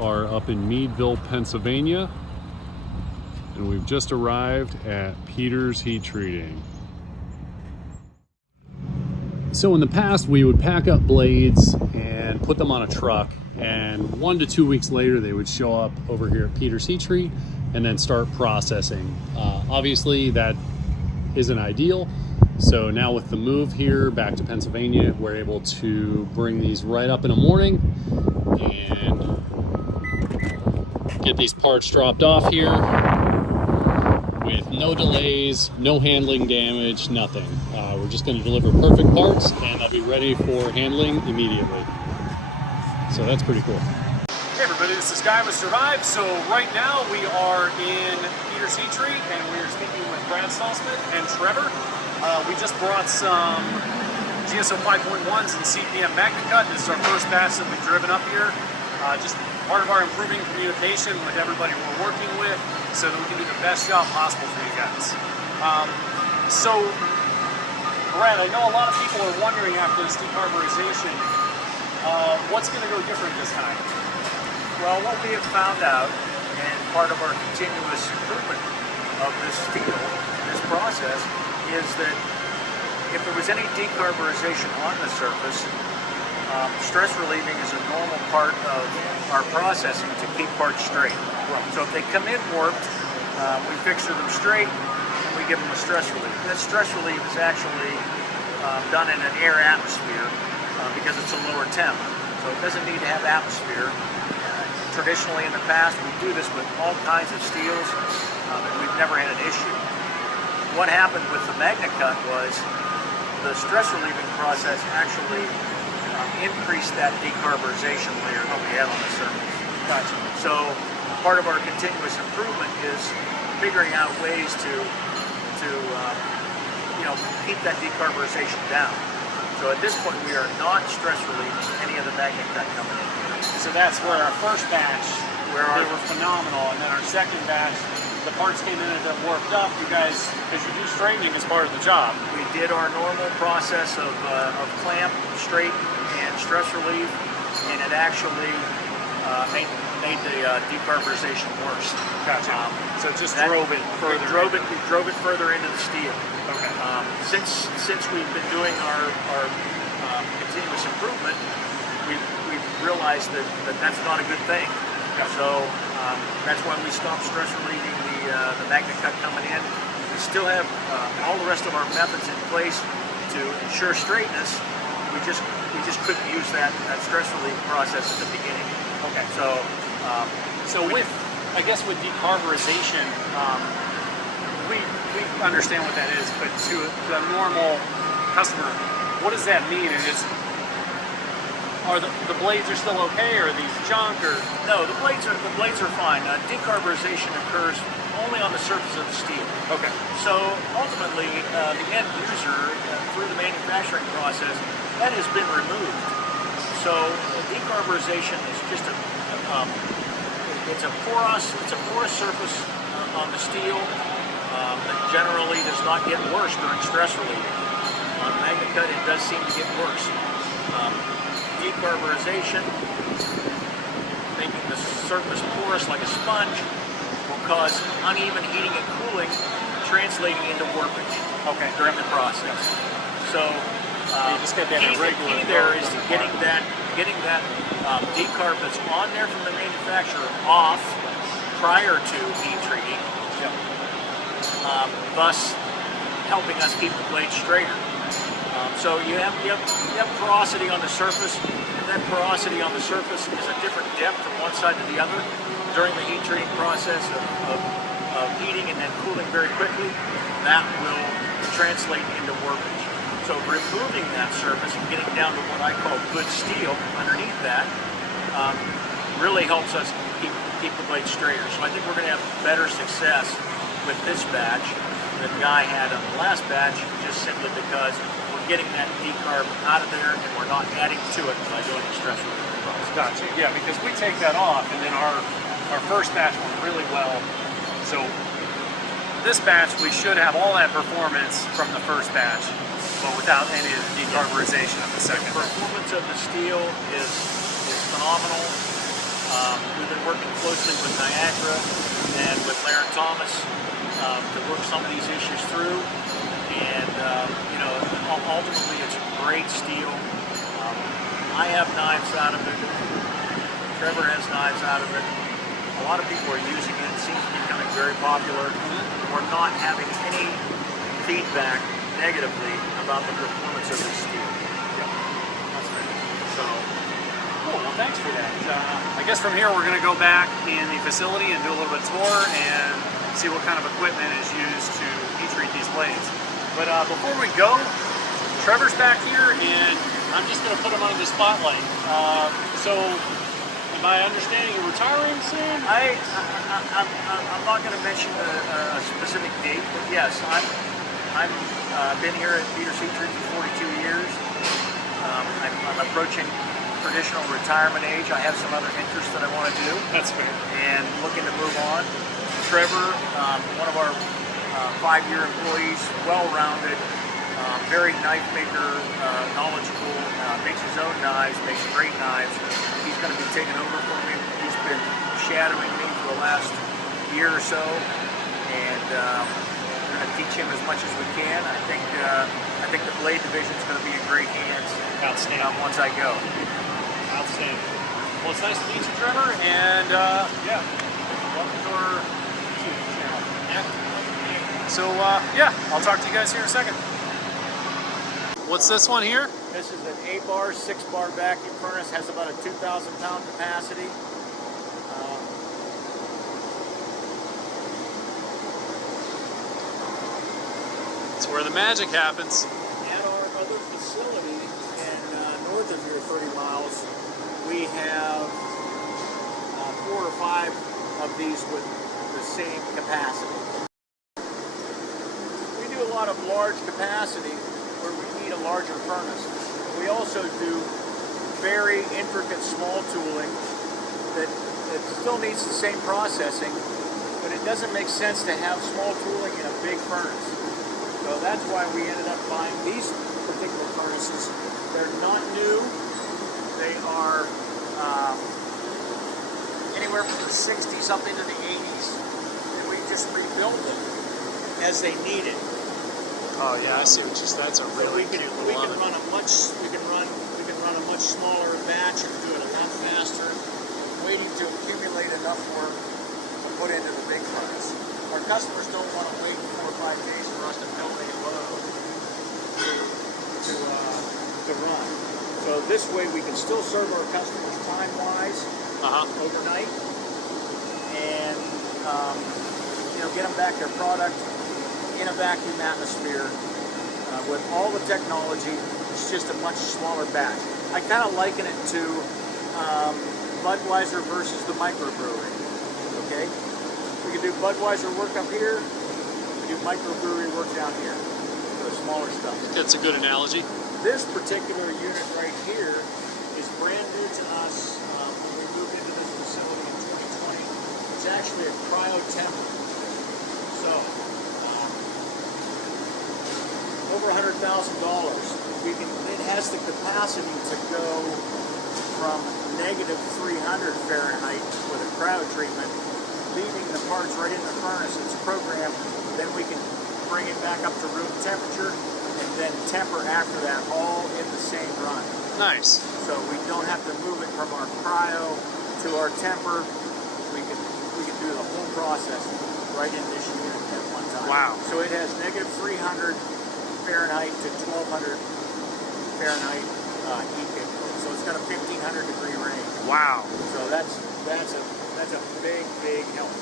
are up in Meadville, Pennsylvania, and we've just arrived at Peter's Heat Treating. So in the past, we would pack up blades and put them on a truck, and 1 to 2 weeks later, they would show up over here at Peter's Heat Treat and then start processing. Obviously, that isn't ideal. So now with the move here back to Pennsylvania, we're able to bring these right up in the morning and get these parts dropped off here with no delays, no handling damage, nothing. We're just going to deliver perfect parts and they'll be ready for handling immediately. So that's pretty cool. Hey everybody, this is Guy with Survive. So right now we are in Peter's Heat Treat and we are speaking with Brad Stallsmith and Trevor. We just brought some GSO 5.1s and CPM Magnacut. This is our first batch that we've driven up here. Just part of our improving communication with everybody we're working with so that we can do the best job possible for you guys. So, Brad, I know a lot of people are wondering after this decarburization, what's going to go different this time? Well, what we have found out, and part of our continuous improvement of this steel, this process, is that if there was any decarburization on the surface, stress relieving is a normal part of our processing to keep parts straight. Right. So if they come in warped, we fixture them straight and we give them a stress relief. That stress relief is actually done in an air atmosphere because it's a lower temp. So it doesn't need to have atmosphere. Traditionally in the past, we do this with all kinds of steels and we've never had an issue. What happened with the Magnacut was the stress relieving process actually increased that decarburization layer that we have on the surface. Gotcha. So part of our continuous improvement is figuring out ways to keep that decarburization down. So at this point, we are not stress relieving any of the Magnacut coming in here. So that's where our first batch, they were phenomenal, and then our second batch, the parts came in a bit warped up. You guys, because you do straightening as part of the job. We did our normal process of clamp, straight, and stress relief, and it actually made the decarburization worse. Gotcha. So it just drove it further. It drove it further into the steel. Okay. Since we've been doing our continuous improvement, we've realized that that's not a good thing. Yeah. So that's why we stopped stress relieving the Magnacut coming in. We still have all the rest of our methods in place to ensure straightness. We just couldn't use that stress relief process at the beginning. Okay. So with decarburization, we understand what that is, but to the normal customer, what does that mean? And are the blades are still okay, or are these junk, or? No, the blades are fine. Decarburization occurs only on the surface of the steel. Okay. So ultimately, the end user, through the manufacturing process, that has been removed. So decarburization is just it's a porous surface on the steel that generally does not get worse during stress relieving. On Magnacut, it does seem to get worse. Decarburization, making the surface porous like a sponge, will cause uneven heating and cooling, translating into warpage. Okay. During the process. So you just get that irregular. The key there is getting that decarb that's on there from the manufacturer off prior to heat treating. Yep. Thus helping us keep the blade straighter. So you have porosity on the surface, and that porosity on the surface is a different depth from one side to the other. During the heat treating process of heating and then cooling very quickly, that will translate into warpage. So removing that surface and getting down to what I call good steel underneath that really helps us keep the blade straighter. So I think we're going to have better success with this batch than Guy had on the last batch, just simply because we're getting that decarb out of there and we're not adding to it by doing the stress relief process. Gotcha. Yeah, because we take that off, and then our first batch went really well. So this batch, we should have all that performance from the first batch, but without any of the decarburization of the second. The performance of the steel is phenomenal. We we've been working closely with Niagara and with Larry Thomas to work some of these issues through. And, you know, ultimately it's great steel. I have knives out of it. Trevor has knives out of it. A lot of people are using it. It seems to be becoming very popular. We're not having any feedback negatively about the performance of this steel. Yep. That's great. So, Cool, well thanks for that. I guess from here we're going to go back in the facility and do a little bit of tour and see what kind of equipment is used to heat treat these blades. But before we go, Trevor's back here and I'm just going to put him under the spotlight. So, am I understanding you're retiring soon? I'm not going to mention a specific date, but yes, I've been here at Peters Heat Treat for 42 years. I'm approaching traditional retirement age. I have some other interests that I want to do. That's fair. And looking to move on. Trevor, one of our 5-year employees, well-rounded, very knife maker, knowledgeable, makes his own knives, makes great knives. He's going to be taking over for me. He's been shadowing me for the last year or so, and we're going to teach him as much as we can. I think the blade division is going to be in great hands. Outstanding. Once I go. Outstanding. Well, it's nice to meet you, Trevor, and yeah, welcome to our YouTube channel. Yeah. So yeah, I'll talk to you guys here in a second. What's this one here? This is an 8-bar, 6-bar vacuum furnace. Has about a 2,000-pound capacity. It's where the magic happens. At our other facility in north of here, 30 miles, we have 4 or 5 of these with the same capacity. We do a lot of large capacity where we need a larger furnace. We also do very intricate small tooling that still needs the same processing, but it doesn't make sense to have small tooling in a big furnace. So that's why we ended up buying these particular furnaces. They're not new. They are anywhere from the 60-something to the 80s. And we just rebuilt them as they needed. Oh yeah, I see what you said. That's a really we can run a much smaller batch and do it a lot faster, waiting to accumulate enough work to put into the big furnace. Our customers don't want to wait 4 or 5 days for us to build a load to run. So this way we can still serve our customers time-wise overnight, and you know, get them back their product in a vacuum atmosphere with all the technology. It's just a much smaller batch. I kind of liken it to Budweiser versus the microbrewery. Okay, we can do Budweiser work up here. We do microbrewery work down here for the smaller stuff. That's a good analogy. This particular unit right here is brand new to us. When we moved into this facility in 2020, it's actually a cryo temper. So. Over $100,000. It has the capacity to go from -300 Fahrenheit with a cryo treatment, leaving the parts right in the furnace. It's programmed. Then we can bring it back up to room temperature and then temper after that, all in the same run. Nice. So we don't have to move it from our cryo to our temper. We can do the whole process right in this unit at one time. Wow. So it has -300 Fahrenheit to 1200 Fahrenheit heat capability. So it's got a 1500 degree range. Wow. So that's a big help.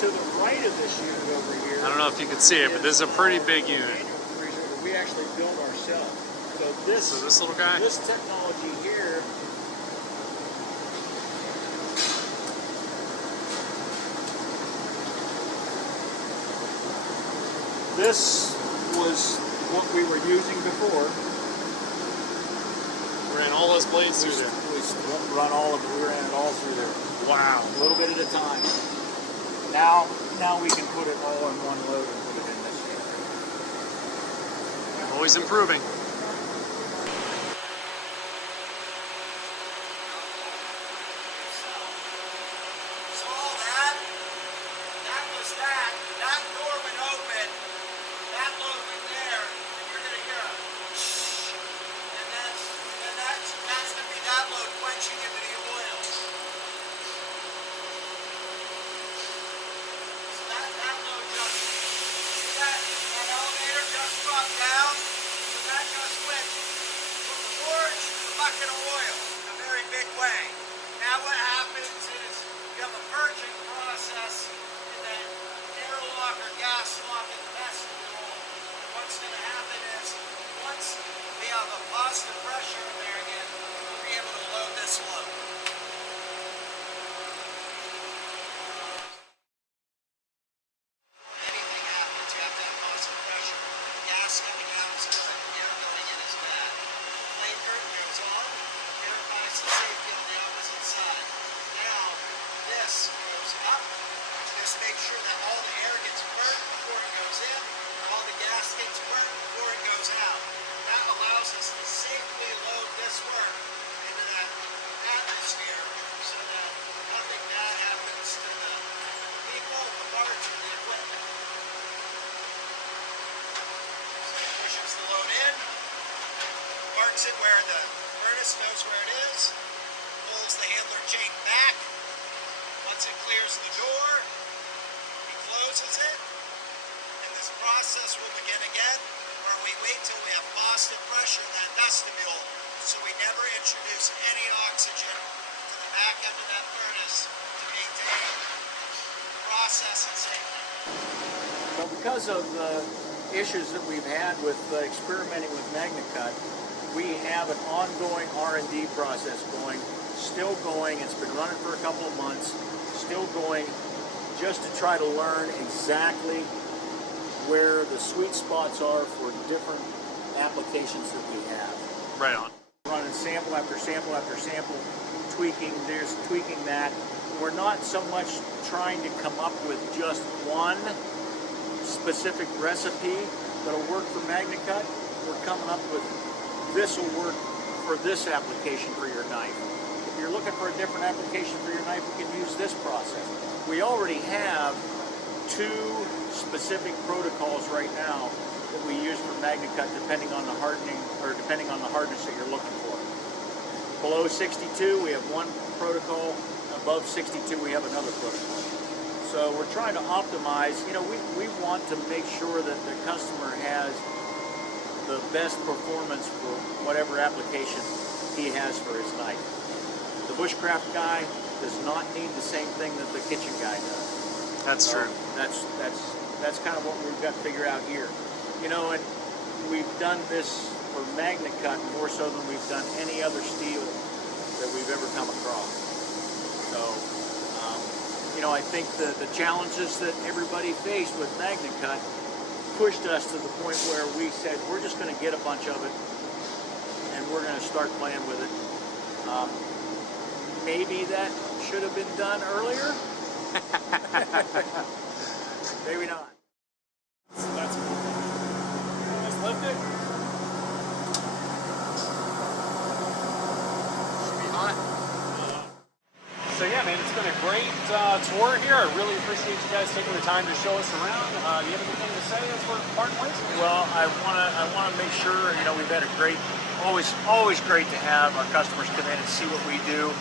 To the right of this unit over here, I don't know if you can see it, but this is a pretty big unit. manual freezer that we actually build ourselves. So this little guy? This technology here this was what we were using before. We ran all those blades through there. We run all of it. We ran it all through there. Wow. A little bit at a time. Now we can put it all in one load and put it in this unit. Always improving. have a purging process in that airlock or gas locking vestibule. What's going to happen is once we have a positive pressure in there again, we'll be able to load this load. Anything happens, you have to have positive pressure. Gas coming out is good, air going in is bad. Flame curtain goes on, air finds the safety on the opposite side. Now, this goes up. This makes sure that all the air gets burnt before it goes in, all the gas gets burnt before it goes out. That allows us to safely load this work into that atmosphere so that nothing bad happens to the people, the parts, or the equipment. So it pushes the load in, parks it where the furnace knows where it is, pulls the handler chain back. Once it clears the door, he closes it, and this process will begin again, where we wait till we have positive pressure in that vestibule, so we never introduce any oxygen to the back end of that furnace to maintain the process and safety. Well, because of the issues that we've had with experimenting with Magnacut, we have an ongoing R&D process still going. It's been running for a couple of months, still going, just to try to learn exactly where the sweet spots are for different applications that we have. Right on. Running sample after sample after sample, tweaking this, tweaking that. We're not so much trying to come up with just one specific recipe that'll work for Magnacut. We're coming up with this will work for this application for your knife. If you're looking for a different application for your knife, we can use this process. We already have 2 specific protocols right now that we use for Magnacut depending on the hardening or depending on the hardness that you're looking for. Below 62 we have one protocol, above 62 we have another protocol. So we're trying to optimize, we want to make sure that the customer has the best performance for whatever application he has for his knife. The bushcraft guy does not need the same thing that the kitchen guy does. That's true. That's kind of what we've got to figure out here. And we've done this for Magnacut more so than we've done any other steel that we've ever come across. So, I think the challenges that everybody faced with Magnacut pushed us to the point where we said, we're just going to get a bunch of it and we're going to start playing with it. Maybe that should have been done earlier. Maybe not. So that's cool. Just lift it. Should be hot. So yeah, man, it's been a great tour here. I really appreciate you guys taking the time to show us around. Do you have anything to say as we're parting ways? Well, I wanna make sure, we've had a great, always great to have our customers come in and see what we do.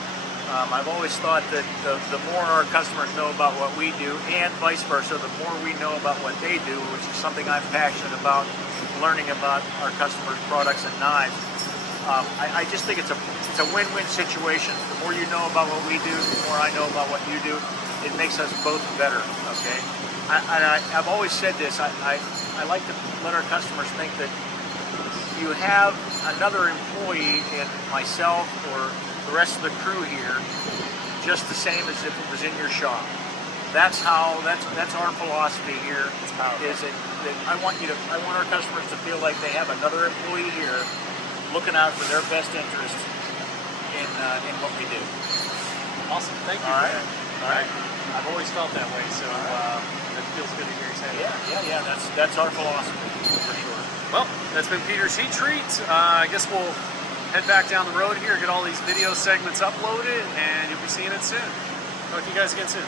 I've always thought that the more our customers know about what we do, and vice versa, the more we know about what they do, which is something I'm passionate about, learning about our customers' products and knives. I just think it's a win-win situation. The more you know about what we do, the more I know about what you do. It makes us both better, okay? I've always said this, I like to let our customers think that you have another employee in myself or the rest of the crew here, just the same as if it was in your shop. That's our philosophy here. Is that I want our customers to feel like they have another employee here, looking out for their best interest in what we do. Awesome. Thank you. All right. All right. I've always felt that way, so it feels good to hear you say that. Yeah. That's our philosophy for sure. Well, that's been Peter's Heat Treat. I guess we'll head back down the road here, get all these video segments uploaded, and you'll be seeing it soon. Talk to you guys again soon.